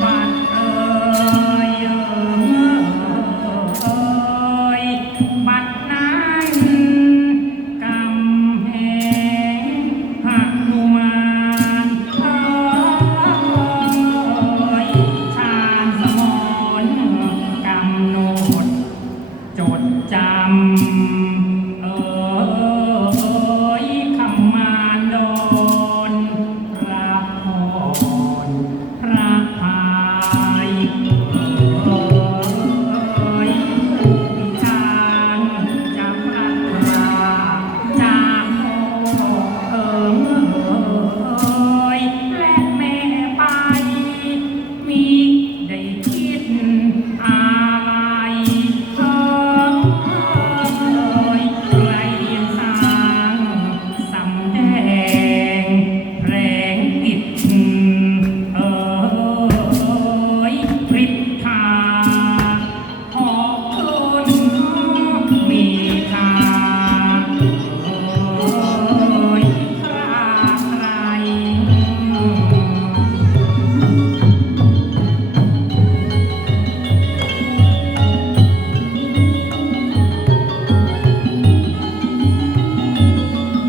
Bye.